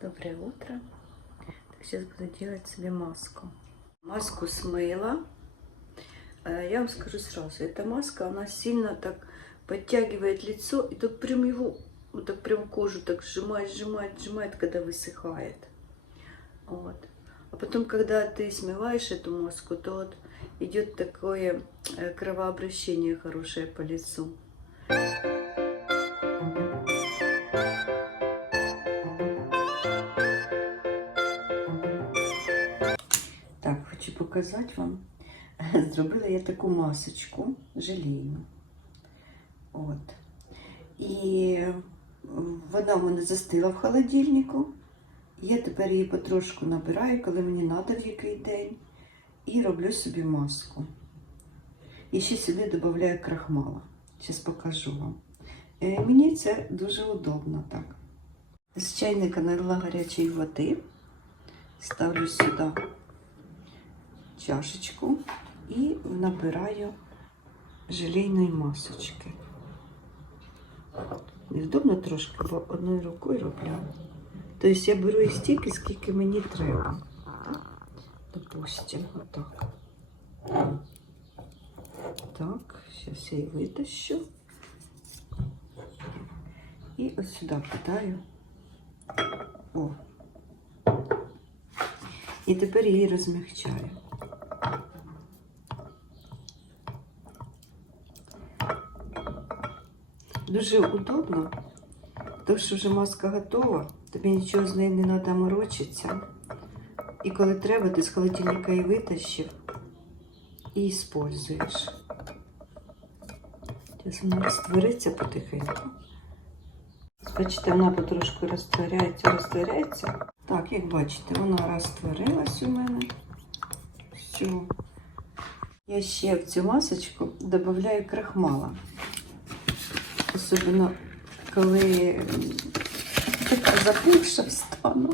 Доброе утро. Так, сейчас буду делать себе маску. Маску смыла. Э, Я вам скажу сразу, эта маска, она сильно так подтягивает лицо и так прям его, вот так прям кожу так сжимает, сжимает, сжимает, когда высыхает. Вот. А потом, когда ты смываешь эту маску, то вот идет такое э, кровообращение хорошее по лицу. Так, хочу Показати вам. Зробила я таку масочку желейну. От. І вона в мене застила в холодильнику. Я тепер її потрошку набираю, коли мені треба в який день. І роблю собі маску. І ще сюди додаю крахмала. Зараз покажу вам. Е, Мені це дуже удобно так. З чайника налила гарячої води, ставлю сюди чашечку і набираю желейної масочки. Невдобно трошки, бо одною рукою роблю. Тобто я беру їх стільки, скільки мені треба. Допустим, отак. Так, зараз я її витащу. І ось сюди кидаю. О. І тепер її розмягчаю. Дуже удобно, тому що вже маска готова, тобі нічого з нею не треба морочитися. І коли треба, ти з холодильника її витащив і используєш. Зараз вона розтвориться потихеньку. Бачите, вона потрошку розтворяється, розтворяється. Так, як бачите, вона розтворилась у мене. Все. Я ще в цю масочку додаю крахмала. Особливо, коли така запухша стану,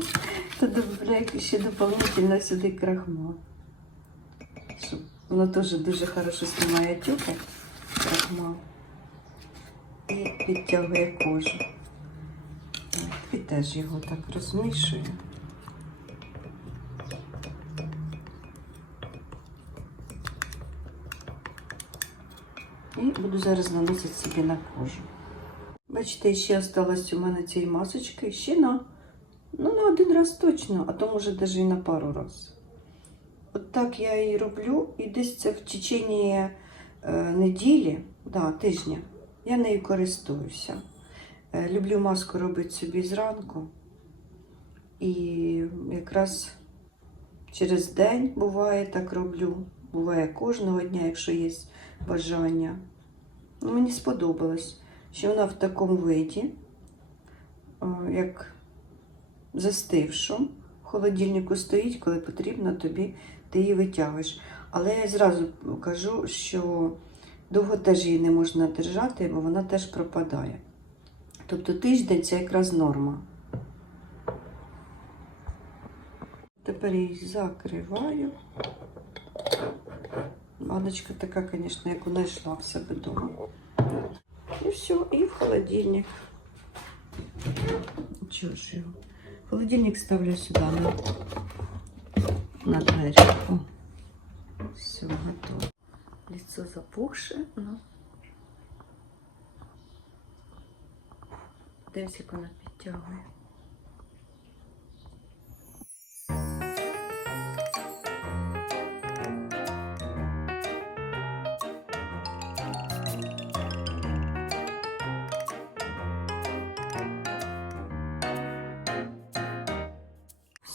то додаю ще дополнительно сюди крахмал. Воно теж дуже хорошо знімає тюки, крахмал. І підтягує кожу. І теж його так розмішую. І буду зараз наносити собі на кожу. Бачите, ще осталось у мене цієї масочки ще на, ну, на один раз точно, а то може навіть і на пару раз. От так я і роблю, і десь це в течение е, неділі, да, тижня, я нею користуюся. Е, люблю маску робити собі зранку. І якраз через день буває так роблю. Буває кожного дня, якщо є бажання. Ну, мені сподобалось, що вона в такому виді, як застившу. В холодильнику стоїть, коли потрібно тобі, ти її витягуєш. Але я зразу кажу, що довго теж її не можна держати, бо вона теж пропадає. Тобто тиждень це якраз норма. Тепер її закриваю. Баночка така, звісно, як вона йшла в себе вдома. І все, і в холодильник. Чого ж його? Холодильник ставлю сюди на, на двері. О, все, готово. Лицо запухше, ну. Дивись, як вона підтягує.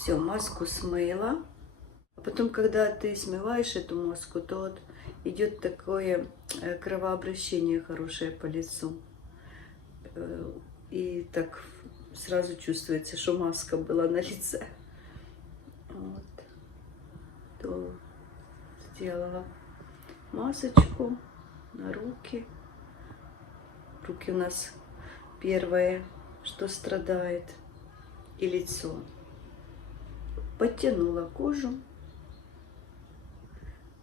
Все, маску смыла. А потом, когда ты смываешь эту маску, то вот идет такое э, кровообращение хорошее по лицу. Э, И так сразу чувствуется, что маска была на лице. Вот. То сделала масочку на руки. Руки у нас первое, что страдает, и лицо подтянула кожу.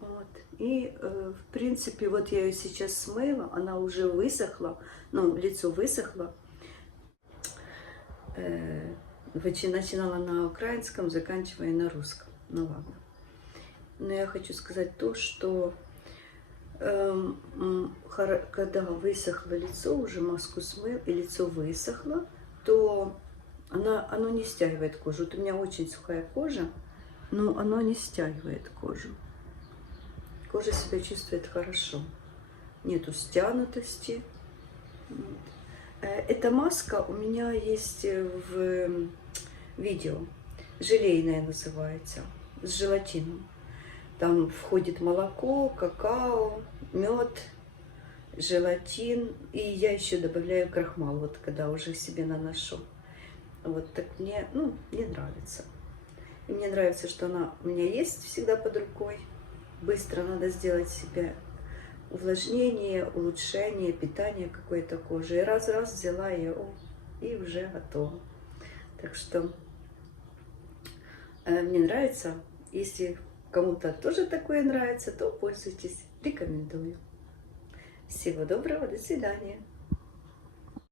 Вот. И, э, в принципе, вот я ее сейчас смыла, она уже высохла, ну, лицо высохло. Э, Начи- Начинала на украинском, заканчивая на русском. Ну ладно. Но я хочу сказать то, что эм, когда высохло лицо, уже маску смыл, и лицо высохло, то она, оно не стягивает кожу. Вот у меня очень сухая кожа, но оно не стягивает кожу. Кожа себя чувствует хорошо. Нету стянутости. Э, Эта маска у меня есть э, в видео. Желейная называется. С желатином. Там входит молоко, какао, мед, желатин. И я еще добавляю крахмал, вот когда уже себе наношу. Вот так мне, ну, мне нравится. И мне нравится, что она у меня есть всегда под рукой. Быстро надо сделать себе увлажнение, улучшение, питание какой-то кожи. И раз-раз взяла ее и уже готово. Так что э, мне нравится. Если кому-то тоже такое нравится, то пользуйтесь. Рекомендую. Всего доброго, до свидания.